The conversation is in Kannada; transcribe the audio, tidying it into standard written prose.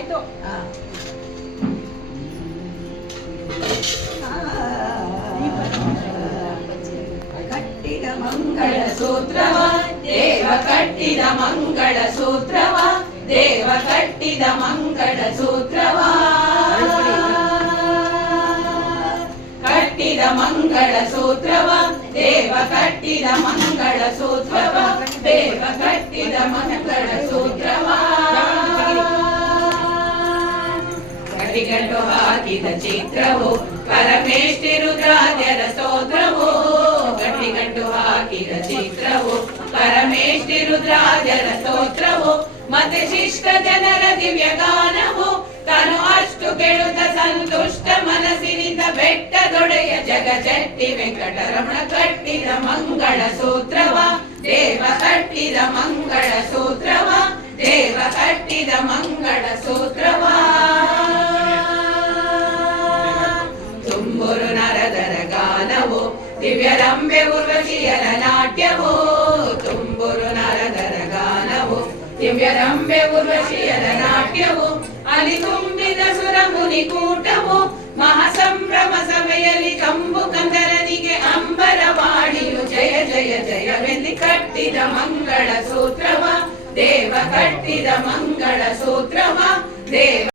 ಆಯ್ತು. ಕಟ್ಟಿದ ಮಂಗಳ ಸೂತ್ರವ ದೇವ ಕಟ್ಟಿದ ಮಂಗಳ ಸೂತ್ರವ ದೇವ ಕಟ್ಟಿದ ಮಂಗಳ ಸೂತ್ರವ ಕಟ್ಟಿದ ಮಂಗಳ ಸೂತ್ರವ ದೇವ ಕಟ್ಟಿದ ಮಂಗಳ ಸೂತ್ರವ ದೇವ ಕಟ್ಟಿದ ಮಂಗಳ ಸೂತ್ರವ ಕಟ್ಟಿಗಂಟು ಹಾಕಿದ ಚಿತ್ರವು ಪರಮೇಷ್ಠಿ ರುದ್ರಾದ್ಯರ ಸ್ತೋತ್ರವು ಗಟ್ಟಿಗಂಟು ಹಾಕಿದ ಚಿತ್ರವು ಪರಮೇಷ್ಠಿ ರುದ್ರಾದ್ಯರ ಸ್ತೋತ್ರವು ಮತ್ತೆ ಶಿಷ್ಟ ಜನರ ದಿವ್ಯ ಗಾನವು ತಾನು ಅಷ್ಟು ಕೆಳುತ್ತ ಸಂತುಷ್ಟ ಮನಸ್ಸಿನಿಂದ ಬೆಟ್ಟದೊಡೆಯ ಜಗಚಟ್ಟಿ ವೆಂಕಟರಮಣ ಕಟ್ಟಿದ ಮಂಗಳ ಸೂತ್ರವ ದೇವ ಕಟ್ಟಿದ ಮಂಗಳ ಸೂತ್ರವ ದೇವ ಕಟ್ಟಿದ ಮಂಗಳ ಸೂತ್ರವ ತುಂಬುರು ನರದರ ಗಾನವು ದಿವ್ಯರಂಬೆ ಉರ್ವಶಿಯರ ನಾಟ್ಯವು ತುಂಬುರು ನರದರ ಗಾನವು ದಿವ್ಯರಂಬೆ ಉರ್ವಶಿಯರ ನಾಟ್ಯವು ಅಲ್ಲಿ ತುಂಬಿದ ಸುರ ಮುನಿ ಕೂಟವು ಮಹಾಸಂಭ್ರಮ ಸಭೆಯಲ್ಲಿ ಕಂಬು ಕಂದರನಿಗೆ ಅಂಬರವಾಣಿಯು ಜಯ ಜಯ ಜಯವೆಲ್ಲಿ ಕಟ್ಟಿದ ಮಂಗಳ ಸೂತ್ರವ ದೇವ ಕಟ್ಟಿದ ಮಂಗಳ ಸೂತ್ರವ ದೇವ